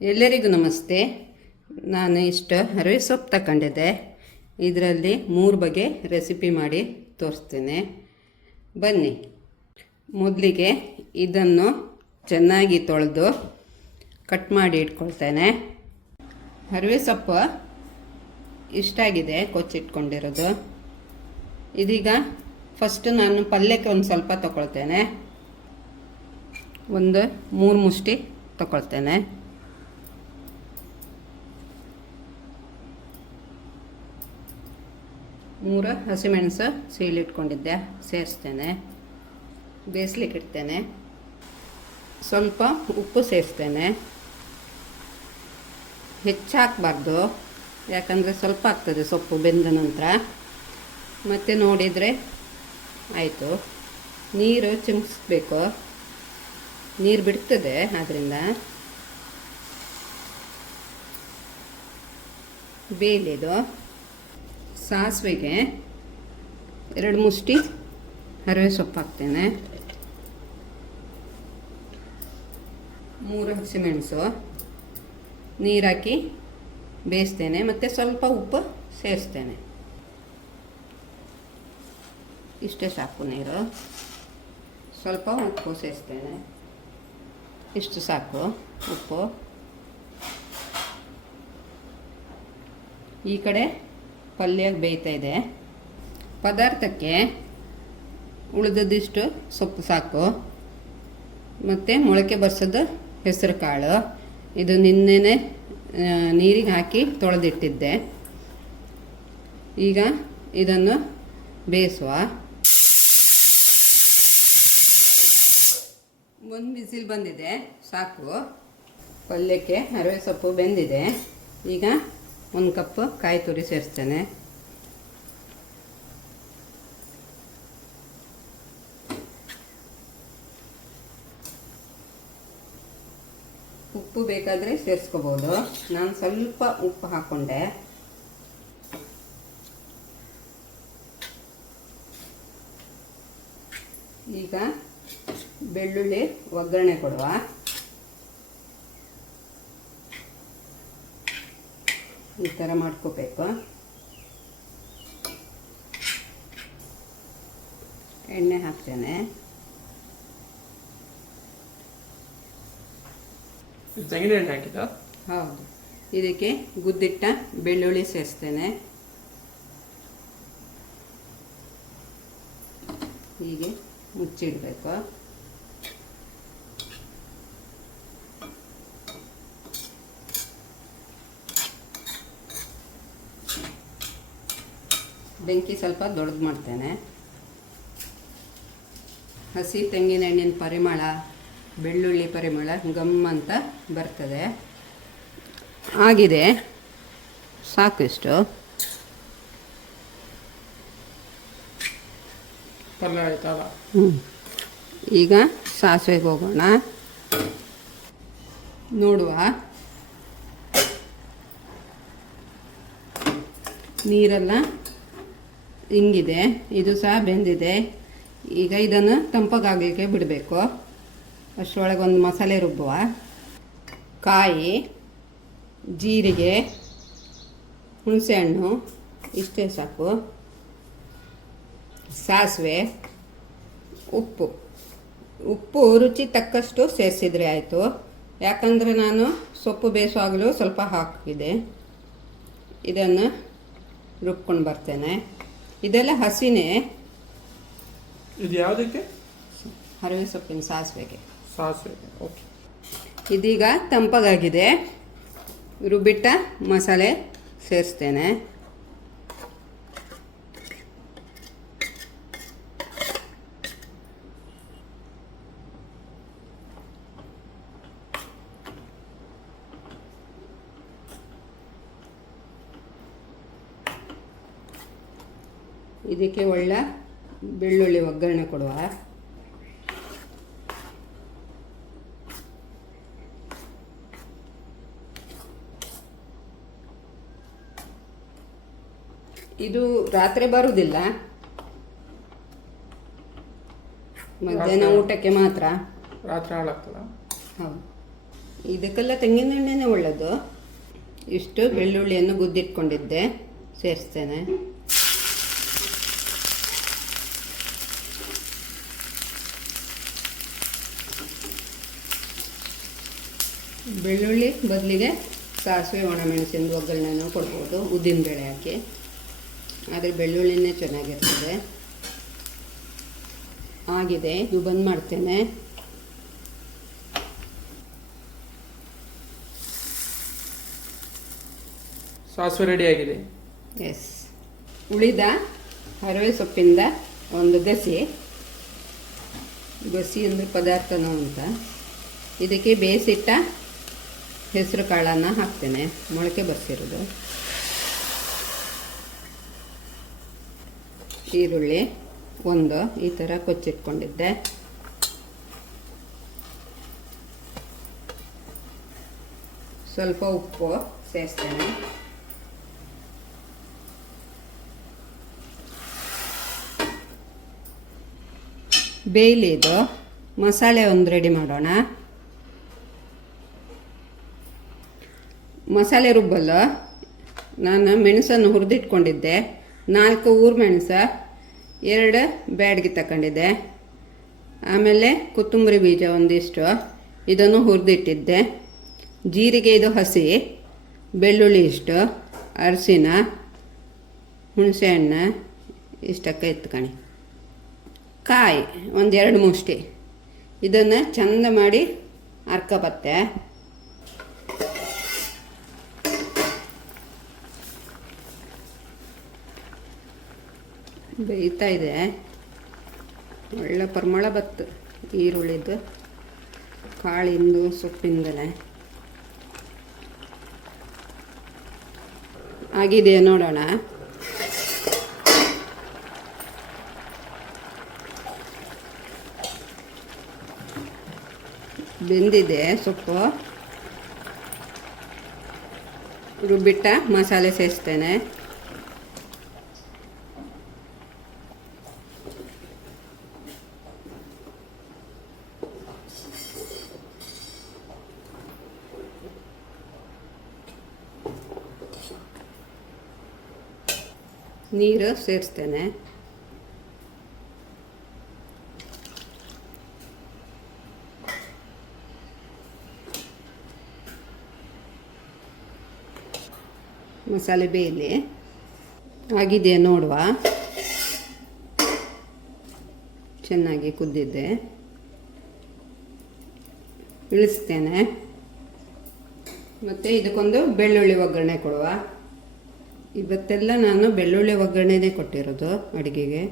ಎಲ್ಲರಿಗೂ ನಮಸ್ತೆ. ನಾನು ಇಷ್ಟು ಹರವೆ ಸೊಪ್ಪು ತಗೊಂಡಿದ್ದೆ. ಇದರಲ್ಲಿ 3 ಬಗೆ ರೆಸಿಪಿ ಮಾಡಿ ತೋರಿಸ್ತೇನೆ, ಬನ್ನಿ. ಮೊದಲಿಗೆ ಇದನ್ನು ಚೆನ್ನಾಗಿ ತೊಳೆದು ಕಟ್ ಮಾಡಿ ಇಟ್ಕೊಳ್ತೇನೆ. ಹರವೆ ಸೊಪ್ಪು ಇಷ್ಟಾಗಿದೆ ಕೊಚ್ಚಿಟ್ಕೊಂಡಿರೋದು. ಇದೀಗ ಫಸ್ಟ್ ನಾನು ಪಲ್ಯಕ್ಕೆ ಒಂದು ಸ್ವಲ್ಪ ತಗೊಳ್ತೇನೆ. ಒಂದು 3 ಮುಷ್ಟಿ ತಗೊಳ್ತೇನೆ. ಮೂರು ಹಸಿಮೆಣಸು ಸೀಳಿಟ್ಕೊಂಡಿದ್ದೆ ಸೇರಿಸ್ತೇನೆ. ಬೇಯಿಸ್ಲಿಕ್ಕೆ ಇಡ್ತೇನೆ. ಸ್ವಲ್ಪ ಉಪ್ಪು ಸೇರಿಸ್ತೇನೆ. ಹೆಚ್ಚು ಹಾಕಬಾರ್ದು, ಯಾಕಂದರೆ ಸ್ವಲ್ಪ ಆಗ್ತದೆ ಸೊಪ್ಪು ಬೆಂದ ನಂತರ. ಮತ್ತು ನೋಡಿದರೆ ಆಯಿತು. ನೀರು ಚಿಮ್ಮಿಸ್ಬೇಕು, ನೀರು ಬಿಡ್ತದೆ ಅದರಿಂದ. ಬೇಲಿದು ಸಾಸಿವೆಗೆ 2 ಮುಷ್ಟಿ ಹರವೆ ಸೊಪ್ಪು ಹಾಕ್ತೇನೆ. 3 ಹಸಿಮೆಣಸು ನೀರಾಕಿ ಬೇಯಿಸ್ತೇನೆ. ಮತ್ತು ಸ್ವಲ್ಪ ಉಪ್ಪು ಸೇರಿಸ್ತೇನೆ. ಇಷ್ಟೇ ಸಾಕು ನೀರು. ಸ್ವಲ್ಪ ಉಪ್ಪು ಸೇರಿಸ್ತೇನೆ. ಇಷ್ಟು ಸಾಕು ಉಪ್ಪು. ಈ ಕಡೆ ಪಲ್ಯ ಬೇಯ್ತಾ ಇದೆ. ಪದಾರ್ಥಕ್ಕೆ ಉಳಿದದಿಷ್ಟು ಸೊಪ್ಪು ಸಾಕು. ಮತ್ತು ಮೊಳಕೆ ಬರ್ಸೋದು ಹೆಸರು ಕಾಳು. ಇದು ನಿನ್ನೆನೆ ನೀರಿಗೆ ಹಾಕಿ ತೊಳೆದಿಟ್ಟಿದ್ದೆ. ಈಗ ಇದನ್ನು ಬೇಯಿಸುವ. 1 ಬಿಸಿಲು ಬಂದಿದೆ, ಸಾಕು. ಪಲ್ಯಕ್ಕೆ ಹರವೆ ಸೊಪ್ಪು ಬೆಂದಿದೆ. ಈಗ 1 ಕಪ್ ಕಾಯಿ ತುರಿ ಸೇರಿಸ್ತೇನೆ. ಉಪ್ಪು ಬೇಕಾದರೆ ಸೇರಿಸ್ಕೋಬೋದು. ನಾನು ಸ್ವಲ್ಪ ಉಪ್ಪು ಹಾಕ್ಕೊಂಡೆ. ಈಗ ಬೆಳ್ಳುಳ್ಳಿ ಒಗ್ಗರಣೆ ಕೊಡುವ. ಈ ಥರ ಮಾಡ್ಕೋಬೇಕು. ಎಣ್ಣೆ ಹಾಕ್ತೇನೆ. ತೆಂಗಿನ ಎಣ್ಣೆ ಹಾಕಿದ? ಹೌದು. ಇದಕ್ಕೆ ಗುದ್ದಿಟ್ಟ ಬೆಳ್ಳುಳ್ಳಿ ಸೇರಿಸ್ತೇನೆ. ಹೀಗೆ ಮುಚ್ಚಿಡಬೇಕು. ಬೆಂಕಿ ಸ್ವಲ್ಪ ದೊಡ್ಡದು ಮಾಡ್ತೇನೆ. ಹಸಿ ತೆಂಗಿನ ಎಣ್ಣಿನ ಪರಿಮಳ, ಬೆಳ್ಳುಳ್ಳಿ ಪರಿಮಳ ಗಮ್ ಅಂತ ಬರ್ತದೆ. ಆಗಿದೆ, ಸಾಕು ಇಷ್ಟು. ಪಲ್ಯ ಆಯ್ತಲ್ಲ. ಈಗ ಸಾಸಿವೆಗೆ ಹೋಗೋಣ. ನೋಡುವ. ನೀರೆಲ್ಲ ಹಿಂಗಿದೆ, ಇದು ಸಹ ಬೆಂದಿದೆ. ಈಗ ಇದನ್ನು ತಂಪಗಾಗಲಿಕ್ಕೆ ಬಿಡಬೇಕು. ಅಷ್ಟರೊಳಗೆ ಒಂದು ಮಸಾಲೆ ರುಬ್ಬುವ. ಕಾಯಿ, ಜೀರಿಗೆ, ಹುಣಸೆಹಣ್ಣು ಇಷ್ಟೇ ಸಾಕು. ಸಾಸಿವೆ, ಉಪ್ಪು ರುಚಿ ತಕ್ಕಷ್ಟು ಸೇರಿಸಿದ್ರೆ ಆಯಿತು. ಯಾಕಂದರೆ ನಾನು ಸೊಪ್ಪು ಬೇಯಿಸುವಾಗಲೂ ಸ್ವಲ್ಪ ಹಾಕಿದೆ. ಇದನ್ನು ರುಬ್ಕೊಂಡು ಬರ್ತೇನೆ. ಇದೆಲ್ಲ ಹಸಿನೇ. ಇದು ಯಾವುದಕ್ಕೆ? ಹರವೆ ಸೊಪ್ಪಿನ ಸಾಸಿವೆಗೆ. ಸಾಸಿವೆ. ಓಕೆ. ಇದೀಗ ತಂಪಗಾಗಿದೆ. ರುಬ್ಬಿಟ್ಟ ಮಸಾಲೆ ಸೇರಿಸ್ತೇನೆ. ಇದಕ್ಕೆ ಒಳ್ಳೆ ಬೆಳ್ಳುಳ್ಳಿ ಒಗ್ಗರಣೆ ಕೊಡುವ. ಇದು ರಾತ್ರಿ ಬರುವುದಿಲ್ಲ, ಮಧ್ಯಾಹ್ನ ಊಟಕ್ಕೆ ಮಾತ್ರ. ರಾತ್ರಿ ಹಾಳಾಗ್ತದ? ಹೌದು. ಇದಕ್ಕೆಲ್ಲ ತೆಂಗಿನೆಣ್ಣೆನೇ ಒಳ್ಳೆಯದು. ಇಷ್ಟು ಬೆಳ್ಳುಳ್ಳಿಯನ್ನು ಗುದ್ದಿಟ್ಕೊಂಡಿದ್ದೆ ಸೇರಿಸ್ತೇನೆ. ಬೆಳ್ಳುಳ್ಳಿ ಬದಲಿಗೆ ಸಾಸಿವೆ ಒಣಮೆಣಸಿನ ಒಗ್ಗರಣೆನೂ ಕೊಡ್ಬೋದು, ಉದ್ದಿನಬೇಳೆ ಹಾಕಿ. ಆದರೆ ಬೆಳ್ಳುಳ್ಳಿನೇ ಚೆನ್ನಾಗಿರ್ತದೆ. ಆಗಿದೆ, ಇದು ಬಂದ್ ಮಾಡ್ತೇನೆ. ಸಾಸಿವೆ ರೆಡಿ ಆಗಿದೆ. ಎಸ್. ಉಳಿದ ಹರವೆ ಸೊಪ್ಪಿಂದ ಒಂದು ಗಸಿ ಅಂದರೆ ಪದಾರ್ಥನೂ ಅಂತ, ಇದಕ್ಕೆ ಬೇಯಿಸಿಟ್ಟ ಹೆಸರು ಕಾಳನ್ನು ಹಾಕ್ತೇನೆ, ಮೊಳಕೆ ಬರ್ಸಿರೋದು. ಈರುಳ್ಳಿ ಒಂದು ಈ ಥರ ಕೊಚ್ಚಿಟ್ಕೊಂಡಿದ್ದೆ. ಸ್ವಲ್ಪ ಉಪ್ಪು ಸೇರಿಸ್ತೇನೆ. ಬೇಯಲಿ ಇದು. ಮಸಾಲೆ ಒಂದು ರೆಡಿ ಮಾಡೋಣ. ಮಸಾಲೆ ರುಬ್ಬಲು ನಾನು ಮೆಣಸನ್ನು ಹುರಿದಿಟ್ಕೊಂಡಿದ್ದೆ. 4 ಊರು ಮೆಣಸು, 2 ಬ್ಯಾಡಗಿ ತಗೊಂಡಿದ್ದೆ. ಆಮೇಲೆ ಕೊತ್ತಂಬರಿ ಬೀಜ ಒಂದಿಷ್ಟು, ಇದನ್ನು ಹುರಿದಿಟ್ಟಿದ್ದೆ. ಜೀರಿಗೆ ಇದು ಹಸಿ, ಬೆಳ್ಳುಳ್ಳಿ ಇಷ್ಟು, ಅರಿಶಿನ, ಹುಣಸೆಹಣ್ಣು ಇಷ್ಟಕ್ಕೆ ಎತ್ಕಣಿ, ಕಾಯಿ ಒಂದು 2 ಮುಷ್ಟಿ. ಇದನ್ನು ಚಂದ ಮಾಡಿ ಹರ್ಕೊಬತ್ತೆ. ಬೇಯ್ತಾ ಇದೆ, ಒಳ್ಳೆ ಪರಿಮಳ ಬತ್ತು ಈರುಳ್ಳಿದು, ಕಾಳಿಂದು, ಸೊಪ್ಪಿಂದಲೇ. ಆಗಿದೆಯಾ ನೋಡೋಣ. ಬೆಂದಿದೆ ಸೊಪ್ಪು. ರುಬ್ಬಿಟ್ಟ ಮಸಾಲೆ ಸೇರಿಸ್ತೇನೆ. ನೀರು ಸೇರಿಸ್ತೇನೆ. ಮಸಾಲೆ ಬೇಯಲಿ. ಆಗಿದೆಯಾ ನೋಡುವ. ಚೆನ್ನಾಗಿ ಕುದ್ದಿದೆ. ಇಳಿಸ್ತೇನೆ. ಮತ್ತು ಇದಕ್ಕೊಂದು ಬೆಳ್ಳುಳ್ಳಿ ಒಗ್ಗರಣೆ ಕೊಡುವ. ಇವತ್ತೆಲ್ಲ ನಾನು ಬೆಳ್ಳುಳ್ಳಿ ಒಗ್ಗರಣೆನೇ ಕೊಟ್ಟಿರೋದು ಅಡುಗೆಗೆ.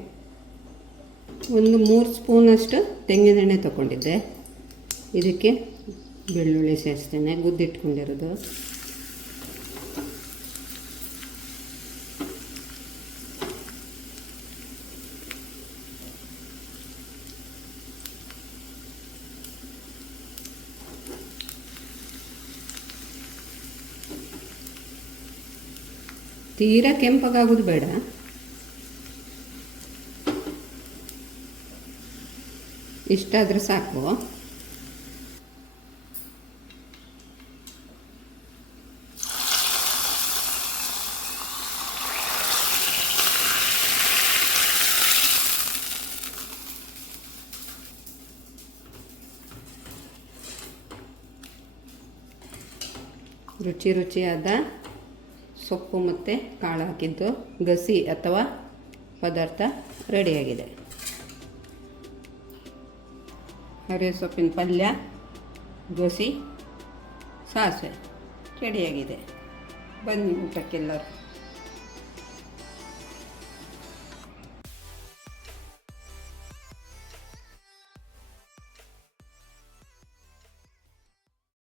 ಒಂದು 3 ಸ್ಪೂನಷ್ಟು ತೆಂಗಿನೆಣ್ಣೆ ತಗೊಂಡಿದ್ದೆ. ಇದಕ್ಕೆ ಬೆಳ್ಳುಳ್ಳಿ ಸೇರಿಸ್ತೇನೆ, ಗುದ್ದಿಟ್ಕೊಂಡಿರೋದು. ತೀರಾ ಕೆಂಪಗಾಗೋದು ಬೇಡ. ಇಷ್ಟಾದರೆ ಸಾಕು. ರುಚಿಯಾದ ಸೊಪ್ಪು ಮತ್ತು ಕಾಳು ಹಾಕಿದ್ದು ಗಸಿ ಅಥವಾ ಪದಾರ್ಥ ರೆಡಿಯಾಗಿದೆ. ಹರಿವೆ ಸೊಪ್ಪಿನ ಪಲ್ಯ, ಗಸಿ, ಸಾಸಿವೆ ರೆಡಿಯಾಗಿದೆ. ಬನ್ನಿ ಊಟಕ್ಕೆಲ್ಲರೂ.